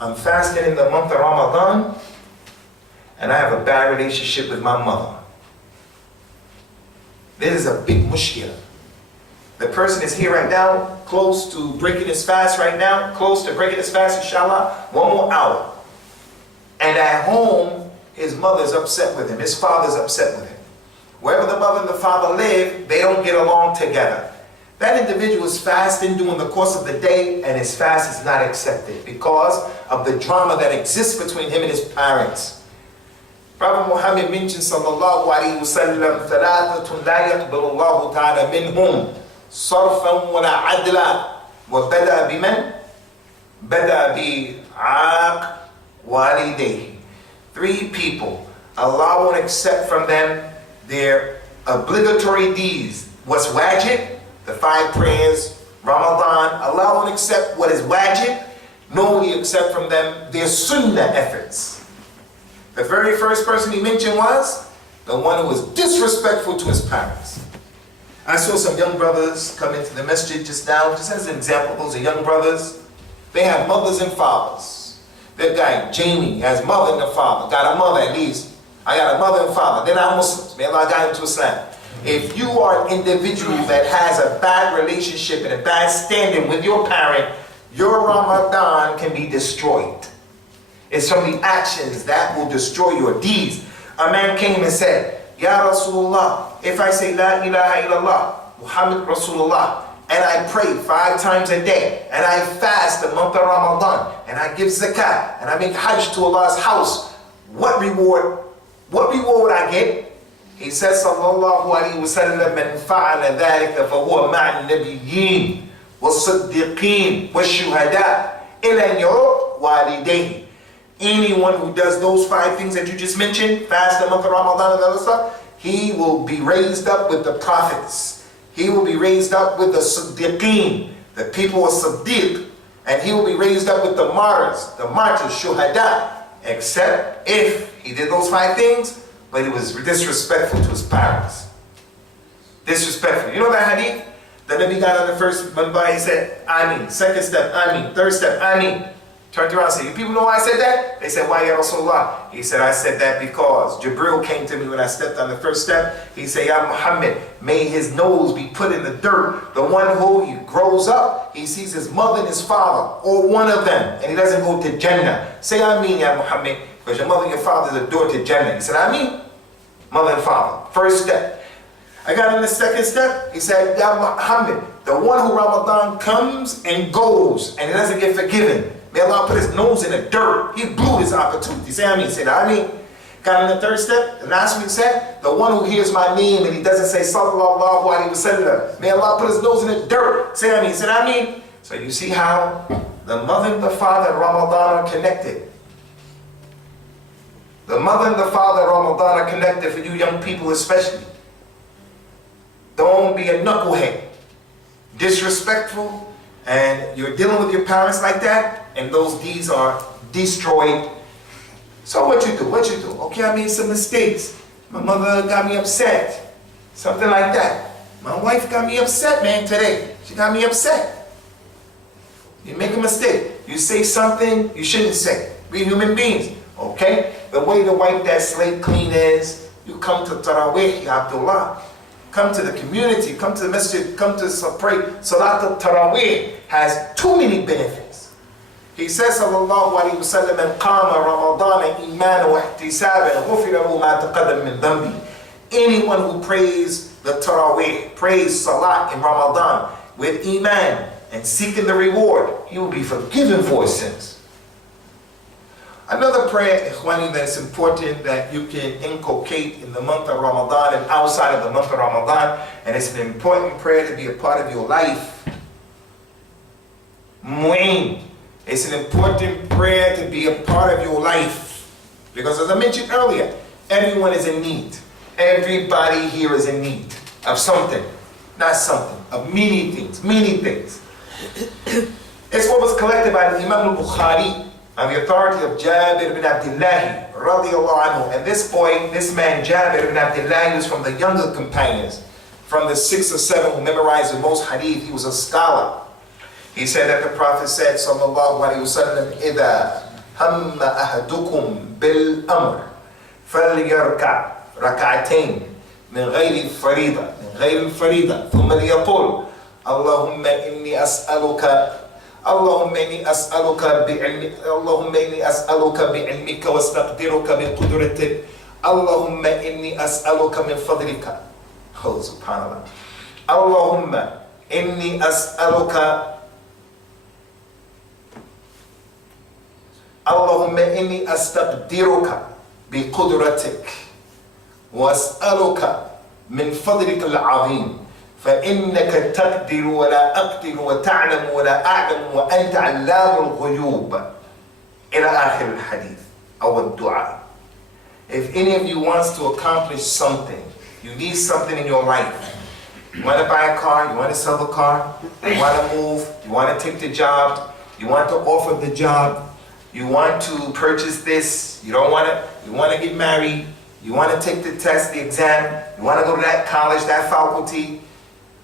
I'm fasting in the month of Ramadan, and I have a bad relationship with my mother. This is a big mushkil. The person is here right now, close to breaking his fast right now, close to breaking his fast, inshallah, 1 more hour. And at home, his mother's upset with him, his father's upset with him. Wherever the mother and the father live, they don't get along together. That individual is fasting during the course of the day, and his fast is not accepted because of the drama that exists between him and his parents. Prophet Muhammad mentioned sallallahu alayhi wa sallam, ثَلَاثَةٌ لَا يَقْبَلُ اللَّهُ تَعَالَى مِنْهُمْ صَرْفًا وَلَا عَدْلًا وَبَدَأَ بِمَنْ بَدَأَ بِعَاقٍ وَالِدَيْهِ. 3 people, Allah won't accept from them their obligatory deeds. What's wajib? The 5 prayers, Ramadan. Allah won't accept what is wajib, nor will He accept from them their sunnah efforts. The very first person He mentioned was the one who was disrespectful to his parents. I saw some young brothers come into the masjid just now, just as an example. Those are young brothers. They have mothers and fathers. That guy, Jamie, has mother and a father. Got a mother at least. I got a mother and father. They're not Muslims. May Allah guide them to Islam. If you are an individual that has a bad relationship and a bad standing with your parent, your Ramadan can be destroyed. It's from the actions that will destroy your deeds. A man came and said, Ya Rasulullah, if I say La ilaha illallah, Muhammad Rasulullah, and I pray 5 times a day, and I fast the month of Ramadan, and I give zakat, and I make hajj to Allah's house, what reward would I get? He says, sallallahu alayhi wa sallam, man fa'ala dhalika fahuwa ma'an nabiyyin was-siddiqeen was-shuhada ila yawm walidayhi. Anyone who does those 5 things that you just mentioned, fast the month of Ramadan and other stuff, he will be raised up with the prophets. He will be raised up with the siddiqeen, the people of siddiq, and he will be raised up with the martyrs, shuhada, except if he did those 5 things, but he was disrespectful to his parents. Disrespectful. You know that hadith? The Nabi got on the first minbar, he said, Ameen. Second step, Ameen. Third step, Ameen. Turned around and said, you people know why I said that? They said, why, Ya Rasulullah? He said, I said that because Jibril came to me when I stepped on the first step. He said, Ya Muhammad, may his nose be put in the dirt. The one who he grows up, he sees his mother and his father, or one of them, and he doesn't go to Jannah. Say, Ameen, Ya Muhammad, because your mother and your father is a door to Jannah. He said, Ameen, mother and father. First step. I got on the second step. He said, Ya Muhammad, the one who Ramadan comes and goes, and he doesn't get forgiven. May Allah put his nose in the dirt. He blew his opportunity. Say Ameen. Say Ameen. Got on the third step. The last week said, the one who hears my name and he doesn't say sallallahu alayhi wa sallam. May Allah put his nose in the dirt. Say Ameen. Say Ameen. So you see how the mother and the father in Ramadan are connected. The mother and the father in Ramadan are connected for you young people especially. Don't be a knucklehead. Disrespectful. And you're dealing with your parents like that, and those deeds are destroyed. So what you do? What you do? Okay, I made some mistakes. My mother got me upset. Something like that. My wife got me upset, man, today. She got me upset. You make a mistake. You say something you shouldn't say. We're human beings, okay? The way to wipe that slate clean is, you come to Taraweeh, Ya Abdullah. Come to the community, come to the masjid, come to pray. Salat al-Taraweeh has too many benefits. He says, sallallahu alayhi wa sallam, man qama Ramadan imanan wa ihtisaban ghufira lahu ma taqaddama min dhanbi. Anyone who prays the Taraweeh, prays Salat in Ramadan with iman and seeking the reward, he will be forgiven for his sins. Another prayer, Ikhwani, that is important that you can inculcate in the month of Ramadan and outside of the month of Ramadan, and it's an important prayer to be a part of your life. Mu'in. It's an important prayer to be a part of your life. Because as I mentioned earlier, everyone is in need. Everybody here is in need of something. Not something, of many things, many things. It's what was collected by the Imam al-Bukhari on the authority of Jabir ibn Abdullah radiallahu anhu. And this boy, this man Jabir ibn Abdullah, was from the younger companions, from the 6 or 7 who memorized the most hadith. He was a scholar. He said that the Prophet said, sallallahu alayhi wa sallam, إِذَا هَمَّ أَحَدُكُمْ بِالْأَمْرِ فَلْيَرْكَعْ رَكَعَتَيْنِ من غير الفريضة ثم ليقول اللهم إني أسألك بعلمك واستقدرك بقدرتك اللهم إني أسألك من فضلك. Oh, subhanallah. اللهم إني أستقدرك بقدرتك وأسألك من فضلك العظيم فإنك تقدر ولا أقدر وتعلم ولا أعلم وأنت علام الغيوب إلى آخر الحديث أو الدعاء. If any of you wants to accomplish something, you need something in your life, you want to buy a car, you want to sell the car, you want to move, you want to take the job, you want to offer the job, you want to purchase this, you want to get married, you want to take the test, the exam, you want to go to that college, that faculty.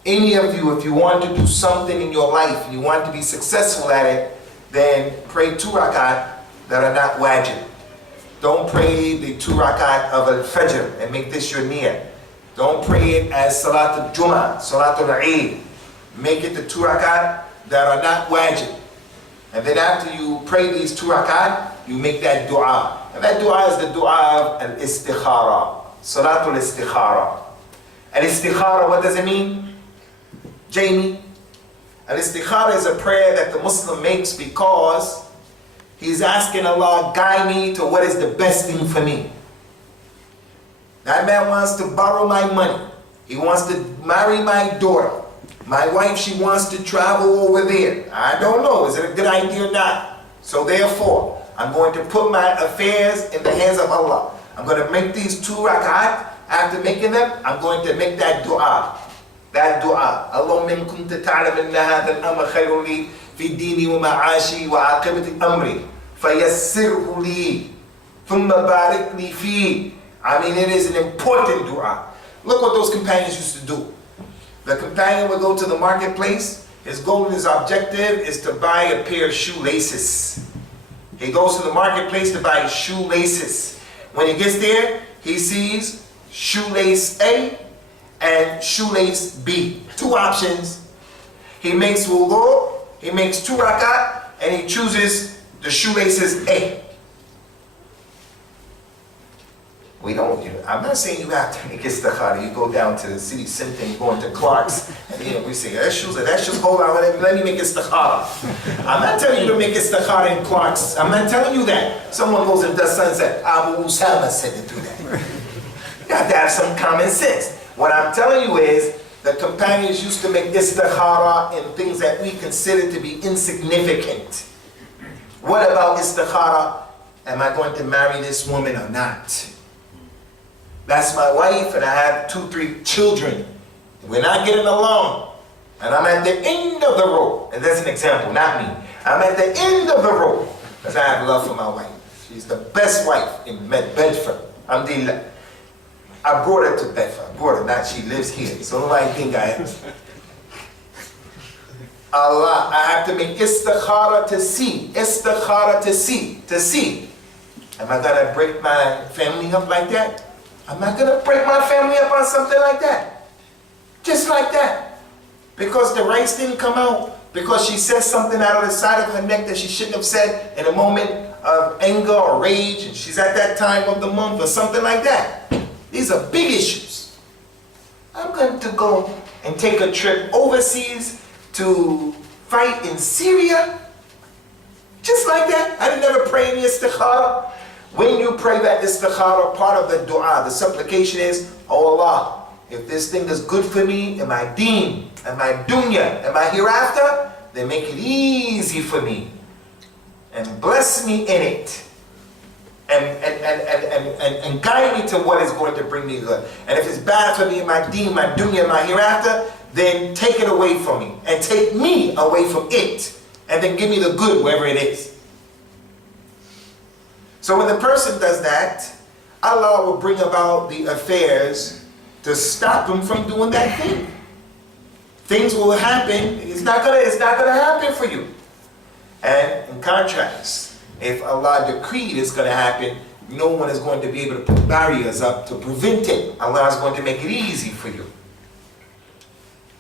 Any of you, if you want to do something in your life, and you want to be successful at it, then pray 2 rakat that are not wajib. Don't pray the 2 rakat of al-fajr and make this your niyyah. Don't pray it as salat al-jum'ah, salat al-eid. Make it the 2 rakat that are not wajib. And then after you pray these 2 rakat, you make that dua. And that dua is the dua of al-istikhara, salatul istikhara. Al-istikhara, what does it mean? Jamie? Al-istikhara is a prayer that the Muslim makes because he's asking Allah, guide me to what is the best thing for me. That man wants to borrow my money. He wants to marry my daughter. My wife, she wants to travel over there. I don't know, is it a good idea or not? So therefore, I'm going to put my affairs in the hands of Allah. I'm going to make these 2 rakat. After making them, I'm going to make that dua. That dua. Allahumma in kunta ta'lam anna hadha al-amr khayrun li fi dini wa ma'ashi wa aqibati amri fayassirhu li thumma barik li fi. I mean, it is an important dua. Look what those companions used to do. The companion would go to the marketplace. His goal and his objective is to buy a pair of shoelaces. He goes to the marketplace to buy shoelaces. When he gets there, he sees shoelace A and shoelace B. 2 options. He makes wudu, he makes 2 rakat, and he chooses the shoelaces A. I'm not saying you have to make istikhara. You go down to the city center and you go into Clark's, and we say, that shoes, hold on, let me make istikhara. I'm not telling you to make istikhara in Clark's. I'm not telling you that. Someone goes and does sunset. Abu Usama said to do that. You have to have some common sense. What I'm telling you is, the companions used to make istikhara in things that we consider to be insignificant. What about istikhara? Am I going to marry this woman or not? That's my wife, and I have 2, 3 children. We're not getting along. And I'm at the end of the road. And that's an example, not me. I'm at the end of the road because I have love for my wife. She's the best wife in Bedford. Alhamdulillah. I brought her to Bedford. I brought her, not she lives here. So do I think I am. Allah, I have to make istikhara to see. Istikhara to see. To see. Am I going to break my family up like that? I'm not going to break my family up on something like that. Just like that. Because the rice didn't come out. Because she said something out of the side of her neck that she shouldn't have said in a moment of anger or rage. And she's at that time of the month or something like that. These are big issues. I'm going to go and take a trip overseas to fight in Syria. Just like that. I didn't ever pray in istikhara. When you pray that istikhara, part of the dua, the supplication is, oh Allah, if this thing is good for me, in my deen, in my dunya, in my hereafter, then make it easy for me. And bless me in it. And guide me to what is going to bring me good. And if it's bad for me in my deen, my dunya, my hereafter, then take it away from me. And take me away from it. And then give me the good wherever it is. So when the person does that, Allah will bring about the affairs to stop him from doing that thing. things will happen. It's not gonna happen for you. And in contrast, if Allah decreed it's gonna happen, no one is going to be able to put barriers up to prevent it. Allah is going to make it easy for you.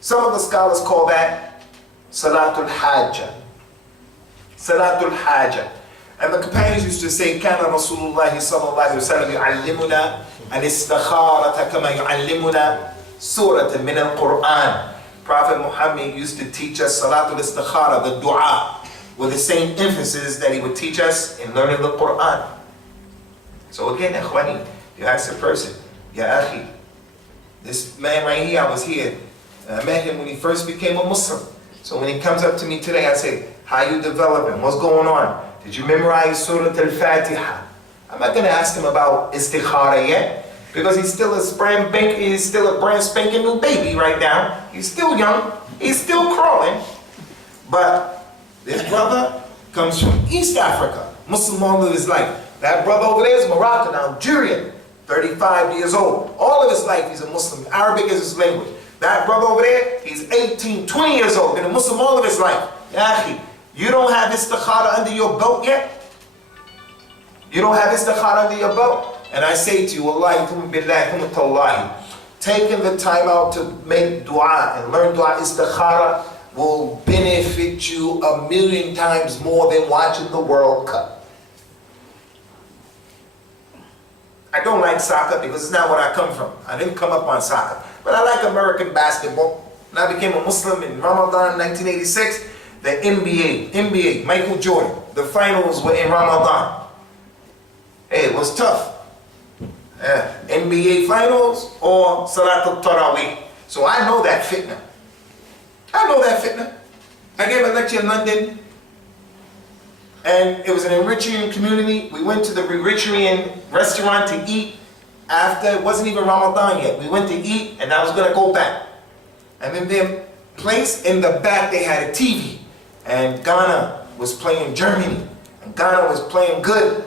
Some of the scholars call that Salatul Hajjah. Salatul Hajjah. And the companions used to say, كان رسول الله صلى الله عليه وسلم يعلمنا الاستخارة كما يعلمنا سورة من القرآن. Prophet Muhammad used to teach us Salatul Istikhara, the dua, with the same emphasis that he would teach us in learning the Quran. So again, ikhwani, you ask a person, Ya akhi, this man right here, I was here. I met him when he first became a Muslim. So when he comes up to me today, I say, how you developing? What's going on? Did you memorize Surah Al-Fatiha? I'm not going to ask him about istikhara yet, because he's still a brand spanking new baby right now. He's still young. He's still crawling. But this brother comes from East Africa, Muslim all of his life. That brother over there is Moroccan, Algerian, 35 years old. All of his life he's a Muslim. Arabic is his language. That brother over there, he's 18, 20 years old, been a Muslim all of his life. Yahi, you don't have istikhara under your belt yet? You don't have istikhara under your belt? And I say to you, wallahi, taking the time out to make dua and learn dua istikhara will benefit you 1,000,000 times more than watching the World Cup. I don't like soccer because it's not where I come from. I didn't come up on soccer. But I like American basketball. When I became a Muslim in Ramadan 1986, the NBA, Michael Jordan, the finals were in Ramadan. Hey, it was tough. NBA finals or Salatul Tarawih. So I know that fitna. I gave a lecture in London, and it was an Eritrean community. We went to the Eritrean restaurant to eat after, it wasn't even Ramadan yet. We went to eat, and I was going to go back. And in their place in the back, they had a TV. And Ghana was playing Germany. And Ghana was playing good.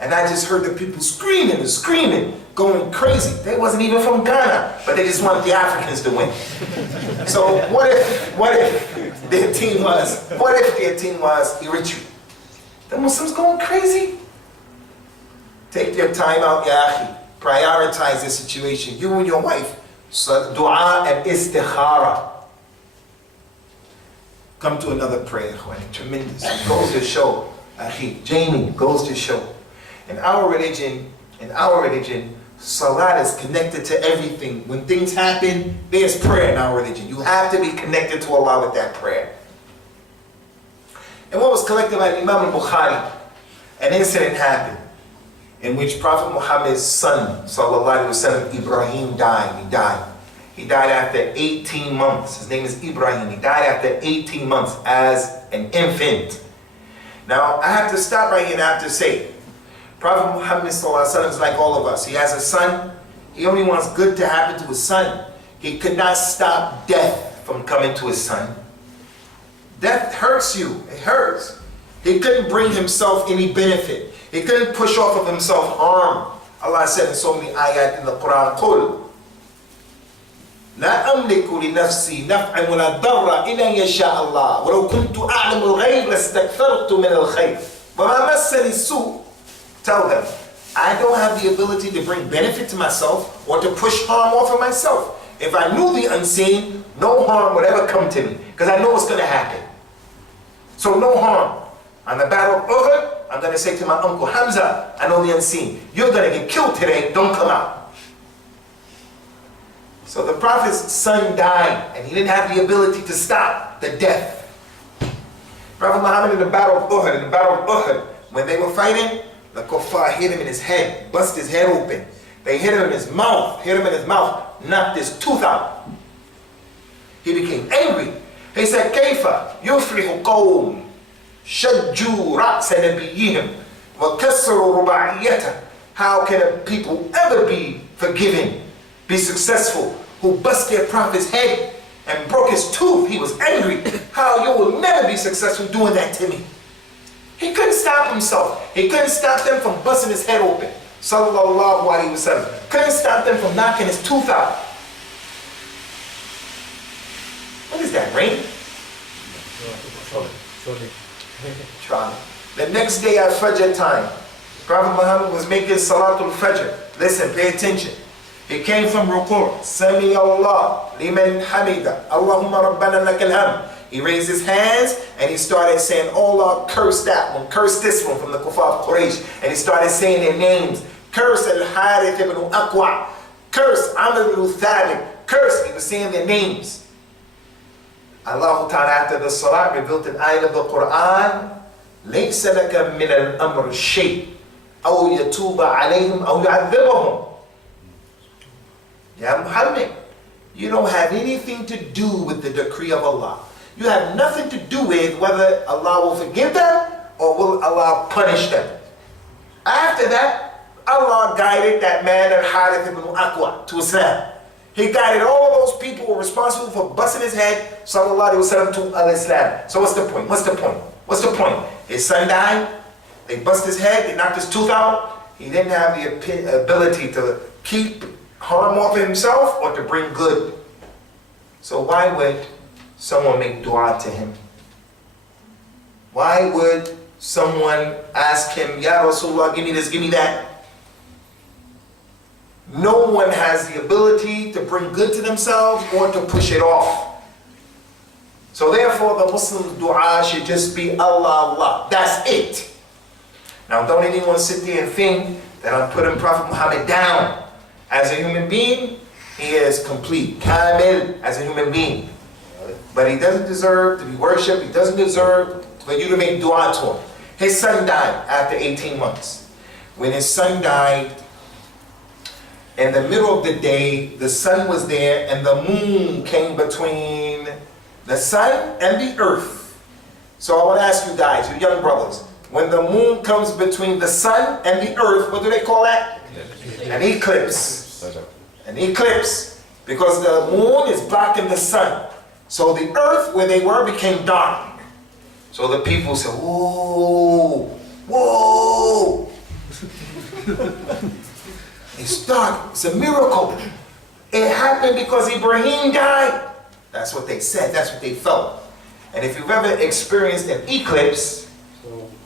And I just heard the people screaming and screaming, going crazy. They wasn't even from Ghana, but they just wanted the Africans to win. So what if their team was Eritrea? The Muslims going crazy? Take your time out, ya akhi. Prioritize the situation. You and your wife. So dua and istikhara. Come to another prayer. Tremendous. Goes to show. Akhi, Jamie, goes to show. In our religion, salat is connected to everything. When things happen, there's prayer in our religion. You have to be connected to Allah with that prayer. And what was collected by Imam al-Bukhari, an incident happened in which Prophet Muhammad's son, sallallahu alaihi wasallam, Ibrahim, died. He died after 18 months. His name is Ibrahim. He died after 18 months as an infant. Now, I have to stop right here and I have to say, Prophet Muhammad sallallahu alaihi wasallam is like all of us. He has a son. He only wants good to happen to his son. He could not stop death from coming to his son. Death hurts you. It hurts. He couldn't bring himself any benefit. He couldn't push off of himself harm. Allah said in so many ayat in the Quran, قُلْ لا أملك لنفسي نفعا ولا ضرا إلا أن يشاء الله ولو كنت أعلم الغيب لاستكثرت من الخير وما مسني السوء. Tell them, I don't have the ability to bring benefit to myself or to push harm off of myself. If I knew the unseen, no harm would ever come to me because I know what's going to happen. So no harm. On the battle of Uhud, I'm going to say to my uncle Hamza, I know the unseen. You're going to get killed today. Don't come out. So the Prophet's son died and he didn't have the ability to stop the death. Prophet Muhammad in the battle of Uhud, when they were fighting, the kuffar hit him in his head, bust his head open. They hit him in his mouth, knocked his tooth out. He became angry. He said, كيف يفلح قوم شجوا رأس نبيهم وكسروا رباعيته. How can a people ever be forgiven, be successful, who bust their prophet's head and broke his tooth? He was angry. How you will never be successful doing that to me. He couldn't stop himself. He couldn't stop them from busting his head open. Sallallahu alaihi wasallam. Couldn't stop them from knocking his tooth out. rain? Try. The next day at Fajr time, Prophet Muhammad was making Salatul Fajr. Listen, pay attention. He came from Ruku'. Sami Allah liman hamida. Allahumma rabbana lakal hamd. He raised his hands and he started saying, oh Allah, curse that one, curse this one from the Kuffar of Quraysh. And he started saying their names. Curse Al-Harith ibn Aqwa. Curse Amr ibn Thabit. Curse. He was saying their names. Allah Ta'ala after the Salat revealed an ayat of the Quran. لَيْسَ لَكَ مِنَ الْأَمْرِ الشَّيْء أَوْ يَتُوبَ عَلَيْهِمْ أَوْ يُعَذِّبَهُم. Ya Muhammad, you don't have anything to do with the decree of Allah. You have nothing to do with whether Allah will forgive them or will Allah punish them. After that, Allah guided that man Al-Harith ibn Aqwa to Islam. He guided all of those people who were responsible for busting his head, sallallahu alaihi wasallam, to Al-Islam. So what's the point? What's the point? What's the point? His son died, they bust his head, they knocked his tooth out. He didn't have the ability to keep harm off of himself or to bring good. So why would someone make dua to him? Why would someone ask him, Ya Rasulullah, give me this, give me that? No one has the ability to bring good to themselves or to push it off. So therefore the Muslim's dua should just be Allah, Allah. That's it. Now don't anyone sit there and think that I'm putting Prophet Muhammad down. As a human being, he is complete, kamil, as a human being. But he doesn't deserve to be worshipped. He doesn't deserve for you to make dua to him. His son died after 18 months. When his son died, in the middle of the day, the sun was there and the moon came between the sun and the earth. So I want to ask you guys, you young brothers, when the moon comes between the sun and the earth, what do they call that? An eclipse. An eclipse. Because the moon is blocking the sun. So the earth where they were became dark. So the people said, whoa, whoa. It's dark. It's a miracle. It happened because Ibrahim died. That's what they said. That's what they felt. And if you've ever experienced an eclipse,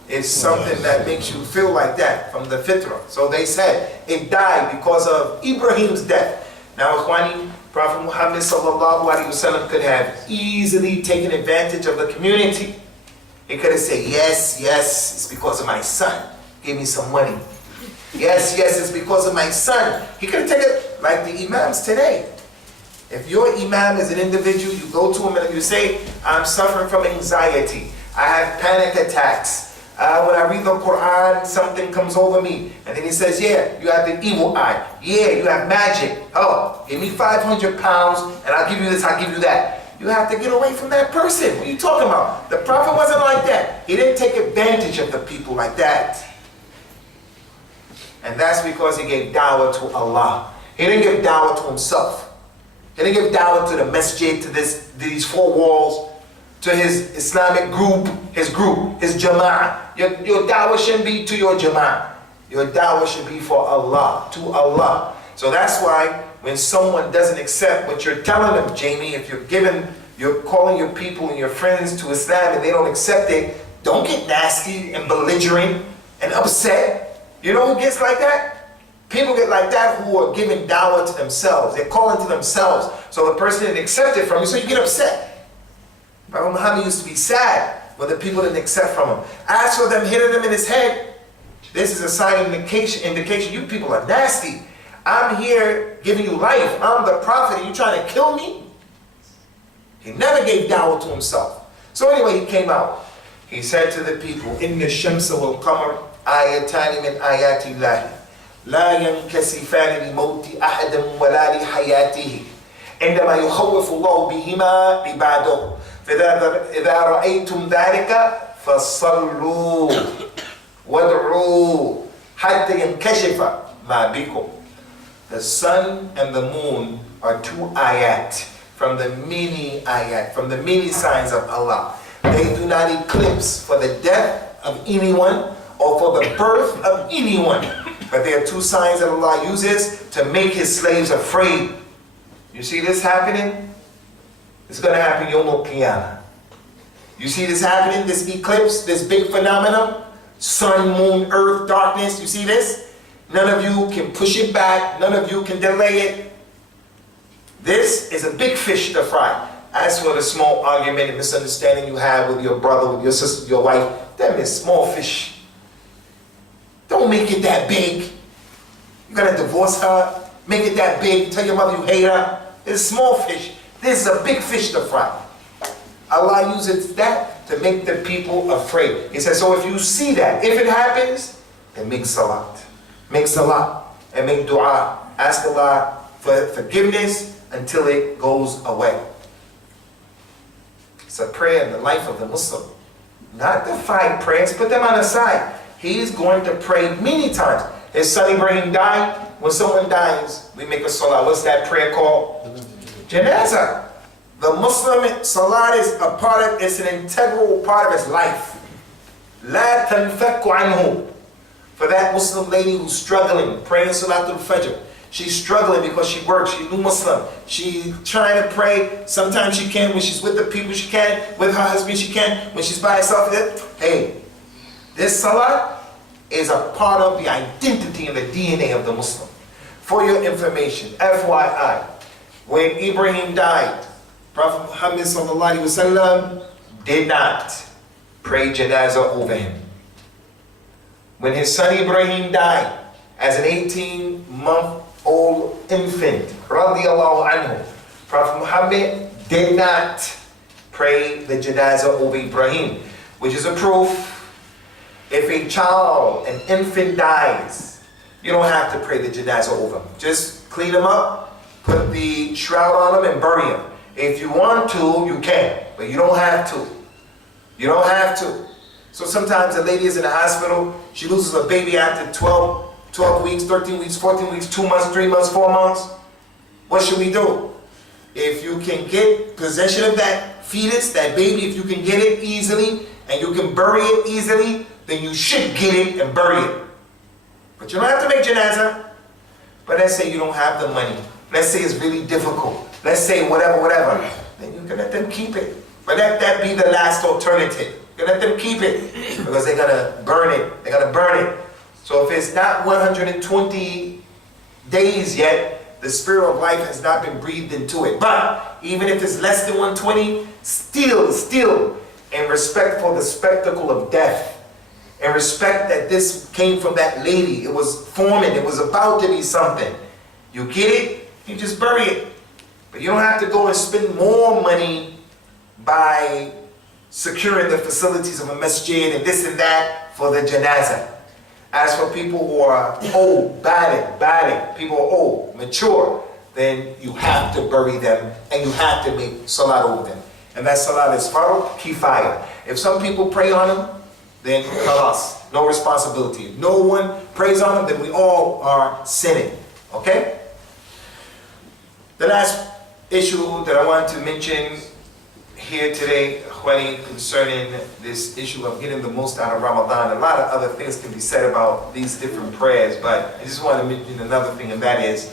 it's something that makes you feel like that from the fitrah. So they said it died because of Ibrahim's death. Now, Ikhwani, Prophet Muhammad sallallahu alaihi wasallam could have easily taken advantage of the community. He could have said, yes, yes, it's because of my son. Give me some money. Yes, yes, it's because of my son. He could have taken it like the imams today. If your imam is an individual, you go to him and you say, I'm suffering from anxiety. I have panic attacks. When I read the Quran, something comes over me. And then he says, yeah, you have the evil eye. Yeah, you have magic. Oh, give me 500 pounds and I'll give you this, I'll give you that. You have to get away from that person. What are you talking about? The Prophet wasn't like that. He didn't take advantage of the people like that. And that's because he gave dawah to Allah. He didn't give dawah to himself. He didn't give dawah to the masjid, to these four walls, to his Islamic group, his jama'ah. Your dawah shouldn't be to your jama'ah. Your dawah should be for Allah, to Allah. So that's why when someone doesn't accept what you're telling them, Jamie, if you're calling your people and your friends to Islam and they don't accept it, don't get nasty and belligerent and upset. You know who gets like that? People get like that who are giving dawah to themselves. They're calling to themselves. So the person didn't accept it from you, so you get upset. Prophet Muhammad used to be sad when the people didn't accept from him. As for them hitting him in his head, this is a sign of indication you people are nasty. I'm here giving you life. I'm the prophet and you're trying to kill me? He never gave dawah to himself. So anyway, he came out. He said to the people, Inna shamsa wal qamar ayatani min ayati Allahi. لا ينكسفان لموت أحد ولا لحياته عندما يخوف الله بهما عباده فإذا رأيتم ذلك فصلوا وادعوا حتى ينكشف ما بكم. The sun and the moon are two ayat from the many ayat, from the many signs of Allah. They do not eclipse for the death of anyone or for the birth of anyone. But there are two signs that Allah uses to make his slaves afraid. You see this happening? It's going to happen Yawm al-Qiyamah. You see this happening, this eclipse, this big phenomenon? Sun, moon, earth, darkness. You see this? None of you can push it back. None of you can delay it. This is a big fish to fry. As for the small argument and misunderstanding you have with your brother, with your sister, with your wife, them is small fish. Don't make it that big. You gotta divorce her, make it that big, tell your mother you hate her. It's small fish. This is a big fish to fry. Allah uses that to make the people afraid. He says, so if you see that, if it happens, then make salat. Make salat and make dua. Ask Allah for forgiveness until it goes away. It's a prayer in the life of the Muslim. Not the 5 prayers, put them on the side. He's going to pray many times. His son Ibrahim died. When someone dies, we make a salah. What's that prayer called? Janazah. The Muslim salat is a part of, it's an integral part of his life. La tanfakku anhu. For that Muslim lady who's struggling, praying Salatul Fajr. She's struggling because she works, she's new Muslim. She's trying to pray. Sometimes she can, when she's with the people she can, with her husband she can, when she's by herself. Hey, this salat is a part of the identity and the DNA of the Muslim. For your information, FYI, when Ibrahim died, Prophet Muhammad sallallahu alaihi wasallam did not pray janazah over him. When his son Ibrahim died, as an 18-month-old infant, radiallahu anhu, Prophet Muhammad did not pray the janazah over Ibrahim, which is a proof. If a child, an infant dies, you don't have to pray the janazah over him. Just clean him up, put the shroud on him and bury him. If you want to, you can, but you don't have to. You don't have to. So sometimes a lady is in the hospital, she loses a baby after 12 weeks, 13 weeks, 14 weeks, 2 months, 3 months, 4 months. What should we do? If you can get possession of that fetus, that baby, if you can get it easily and you can bury it easily, then you should get it and bury it. But you don't have to make janazah. But let's say you don't have the money. Let's say it's really difficult. Let's say whatever. Then you can let them keep it. But let that be the last alternative. You can let them keep it because they're going to burn it. They're going to burn it. So if it's not 120 days yet, the spirit of life has not been breathed into it. But even if it's less than 120, still, in respect for the spectacle of death, in respect that this came from that lady, it was forming, it was about to be something. You get it, you just bury it. But you don't have to go and spend more money by securing the facilities of a masjid and this and that for the janazah. As for people who are old, balig, people who are old, mature, then you have to bury them and you have to make salat over them. And that salat is fard kifaya. If some people pray on them, then khalas, no responsibility. If no one prays on them, then we all are sinning. Okay? The last issue that I want to mention here today, Khwani, concerning this issue of getting the most out of Ramadan. A lot of other things can be said about these different prayers, but I just want to mention another thing, and that is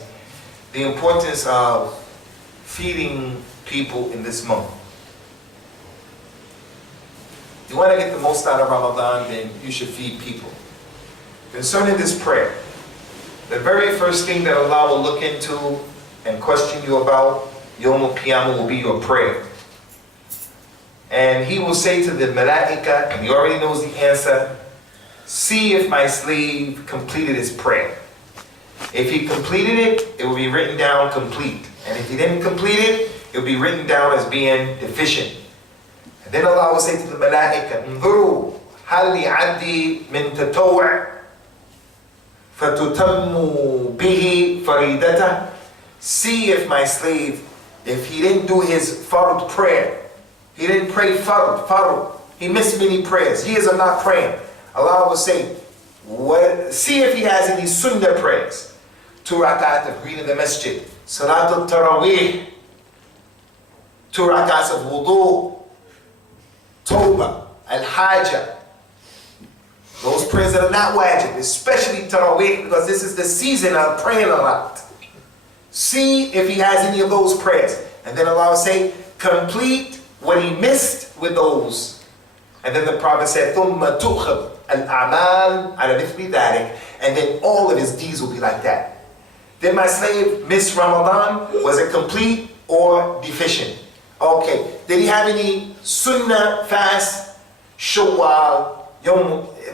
the importance of feeding people in this month. You want to get the most out of Ramadan, then you should feed people. Concerning this prayer, the very first thing that Allah will look into and question you about, Yawm al-Qiyamah, will be your prayer. And He will say to the Malaika, and He already knows the answer, see if my slave completed his prayer. If he completed it, it will be written down complete. And if he didn't complete it, it will be written down as being deficient. And then Allah will say to the Malaika, انظروا هل لعبدي من تطوع فتتم به فريدته. See if my slave, if he didn't do his fard prayer, he didn't pray fard, he missed many prayers, years of not praying. Allah will say, see if he has any sunnah prayers. 2 rakat of greeting the masjid, salat al-tarawih, 2 rakats of wudu, tawbah, al-hajjah. Those prayers that are not wajib, especially tarawih, because this is the season of praying a lot. See if he has any of those prayers. And then Allah will say, complete what he missed with those. And then the Prophet said, ثُمَّ تُؤْخَذْ الْأَعْمَالِ عَلَى مِثْلِ ذَلِكَ. And then all of his deeds will be like that. Did my slave miss Ramadan? Was it complete or deficient? Okay. Did he have any sunnah fast? Shawwal,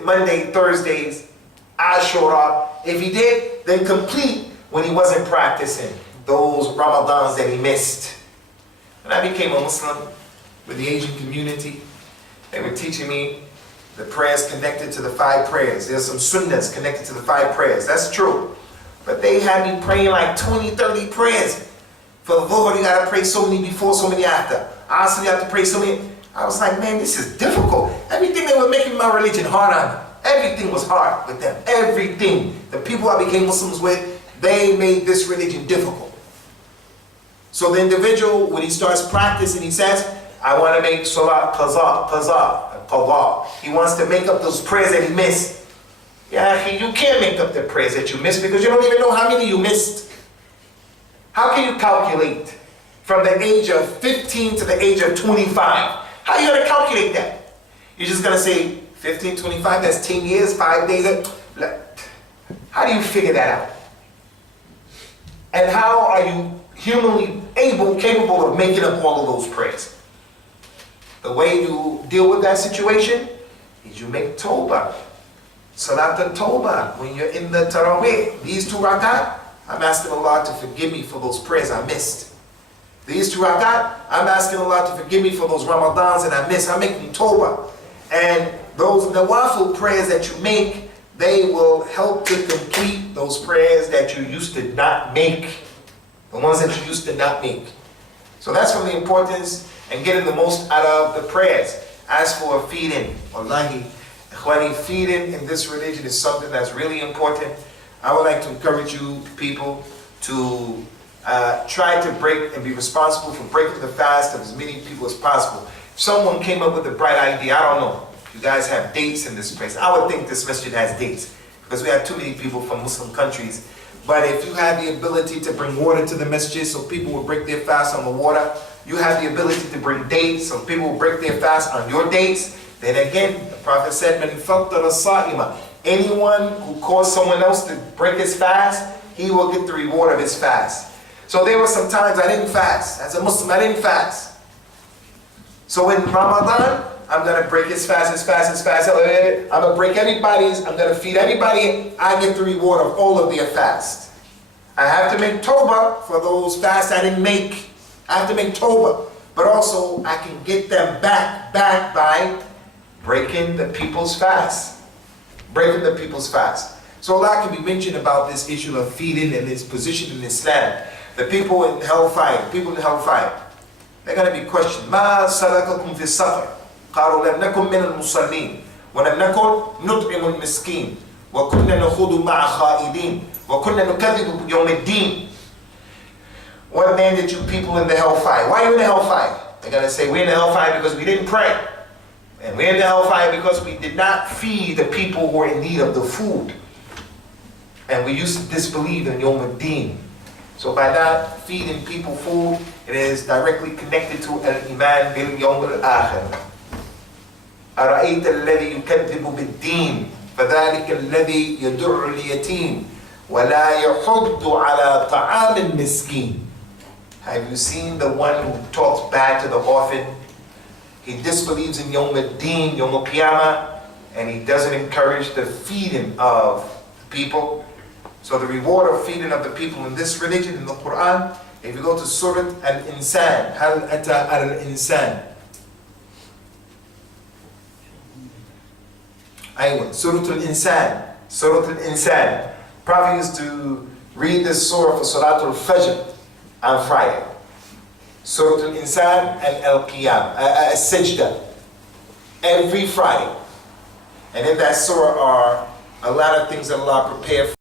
Monday, Thursdays, Ashura. If he did, then complete when he wasn't practicing those Ramadans that he missed. When I became a Muslim with the Asian community, they were teaching me the prayers connected to the 5 prayers. There's some sunnahs connected to the 5 prayers. That's true. But they had me praying like 20, 30 prayers. For Dhuhr, you gotta pray so many before, so many after. Asr, you have to pray so many. I was like, man, this is difficult. Everything they were making my religion hard on them. Everything was hard with them. Everything. The people I became Muslims with, they made this religion difficult. So the individual, when he starts practicing, he says, I want to make salat qaza. He wants to make up those prayers that he missed. Yeah, you can't make up the prayers that you missed because you don't even know how many you missed. How can you calculate from the age of 15 to the age of 25? How are you going to calculate that? You're just going to say 15, 25, that's 10 years, 5 days. How do you figure that out? And how are you humanly capable of making up all of those prayers? The way you deal with that situation is you make tawbah. Salat al-tawbah. When you're in the Taraweeh, these 2 rakat, I'm asking Allah to forgive me for those prayers I missed. These 2 rakat, I'm asking Allah to forgive me for those Ramadans that I missed. I'm making tawbah. And those nawafil prayers that you make, they will help to complete those prayers that you used to not make. The ones that you used to not make. So that's from the importance and getting the most out of the prayers. As for feeding, wallahi, ikhwani, feeding in this religion is something that's really important. I would like to encourage you people to try to break and be responsible for breaking the fast of as many people as possible. If someone came up with a bright idea, I don't know, you guys have dates in this place. I would think this masjid has dates because we have too many people from Muslim countries. But if you have the ability to bring water to the masjid so people will break their fast on the water, you have the ability to bring dates so people will break their fast on your dates, then again, the Prophet said, "Man fattara sa'ima." Anyone who caused someone else to break his fast, he will get the reward of his fast. So there were some times I didn't fast. As a Muslim, I didn't fast. So in Ramadan, I'm going to break his fast, his fast, his fast. I'm going to break everybody's, I'm going to feed everybody. I get the reward of all of their fast. I have to make tawbah for those fasts I didn't make. I have to make tawbah. But also, I can get them back by breaking the people's fast. Breaking the people's fast. So a lot can be mentioned about this issue of feeding and its position in Islam. The people in hellfire, they're going to be questioned. مَا سَلَكَكُمْ فِي السَّقَرِ قَالُوا لَمْ نَكُمْ مِنَ الْمُصَلِّينَ وَلَمْ نَكُمْ نُطْعِمُ الْمِسْكِينَ وَكُنَّا نَخُوضُ مَعَ خَائِدِينَ وَكُنَّا نُكَذِّبُ بِيَوْمِ الدِّينِ. What man did you people in the hellfire? Why are you in the hellfire? They're going to say, we're in the hellfire because we didn't pray. And we're in the hellfire because we did not feed the people who were in need of the food. And we used to disbelieve in Yawm al-Din. So by not feeding people food, it is directly connected to al-Iman bil Yawm al-Akhir. أَرَأَيْتَ الَّذِي يُكَذِّبُ بِالدِّينِ فَذَلِكَ الَّذِي يَدُعُّ الْيَتِيمِ وَلَا يَحُضُّ عَلَى طَعَامِ الْمِسْكِينِ. Have you seen the one who talks bad to the orphan? He disbelieves in Yawm al-Din, Yawm al-Qiyamah, and he doesn't encourage the feeding of the people. So the reward of feeding of the people in this religion, in the Quran, if you go to Surah Al-Insan, Hal Ata al-Insan. Surah Al-Insan. Surah Al-Insan. Prophet used to read this surah for Salatul Fajr on Friday. Surah Al-Insan and Al-Qiyam, Sajda, every Friday. And in that surah are a lot of things that Allah prepared for